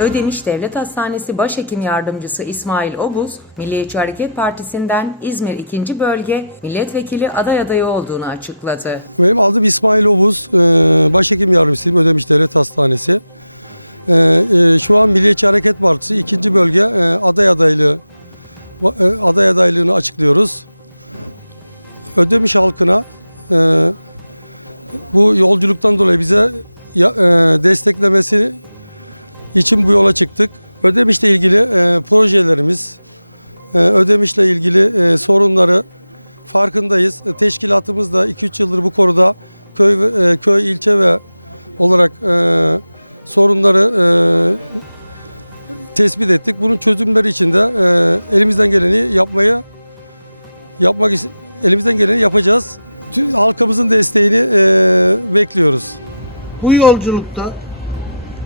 Ödemiş Devlet Hastanesi Başhekim Yardımcısı İsmail Obuz, Milliyetçi Hareket Partisi'nden İzmir 2. Bölge Milletvekili aday adayı olduğunu açıkladı. Benim adım İsmail Obuz, e, başhekim yardımcısıyım Ödemiş Devlet Hastanesi. E, e, Şu an Milliyetçi Hareket Partisi 2. bölge aday adaylığı aday adaylığını açıklıyoruz. Ödemiş halkına bu yolculuktan dolayı bize ya- e, desteklemesi için bu yola çıktık. Ödemiş'le ilgili e, projelerimiz, e, Ödemiş'le ilgili e, sorunları farkındayız. E, Teşkilatımız da 2-3 yıldır bu konuda köy e, köy ilçe ve olarak e, sorunları e, tespit ettik. Bunun çözümleri için de e, elimizden geleni yapmaya yapmak elimizden geleni yapacağız. Halkımızın desteğini e, bekliyoruz. Bu yolculukta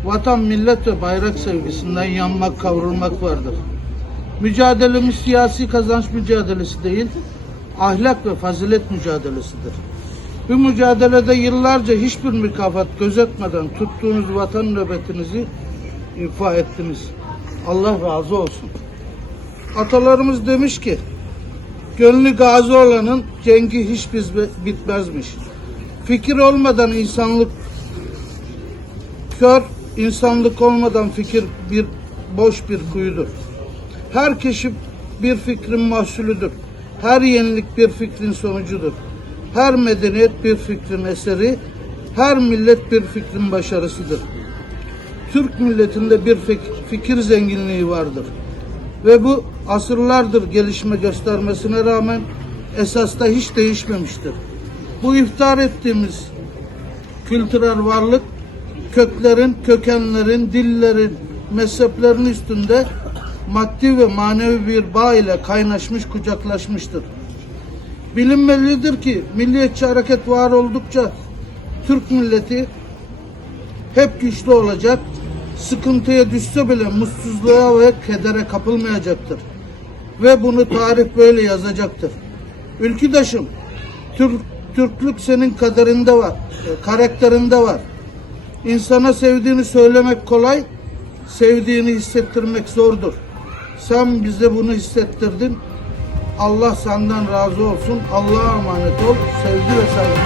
vatan, millet ve bayrak sevgisinden yanmak, kavrulmak vardır. Mücadelemiz siyasi kazanç mücadelesi değil, ahlak ve fazilet mücadelesidir. Bu mücadelede yıllarca hiçbir mükafat gözetmeden tuttuğunuz vatan nöbetinizi ifa ettiniz. Allah razı olsun. Atalarımız demiş ki, gönlü gazi olanın cengi hiç bitmezmiş. Fikir olmadan insanlık Kör insanlık olmadan fikir bir boş bir kuyudur. Her keşif bir fikrin mahsulüdür. Her yenilik bir fikrin sonucudur. Her medeniyet bir fikrin eseri, her millet bir fikrin başarısıdır. Türk milletinde bir fik- fikir zenginliği vardır. Ve bu asırlardır gelişme göstermesine rağmen esasta hiç değişmemiştir. Bu iftar ettiğimiz kültürel varlık köklerin, kökenlerin, dillerin, mezheplerin üstünde maddi ve manevi bir bağ ile kaynaşmış, kucaklaşmıştır. Bilinmelidir ki milliyetçi hareket var oldukça Türk milleti hep güçlü olacak, sıkıntıya düşse bile mutsuzluğa ve kedere kapılmayacaktır. Ve bunu tarih böyle yazacaktır. Ülküdaşım, Türk, Türklük senin kaderinde var, e, karakterinde var. İnsana sevdiğini söylemek kolay, sevdiğini hissettirmek zordur. Sen bize bunu hissettirdin. Allah senden razı olsun. Allah'a emanet ol. Sevgi ve saygı.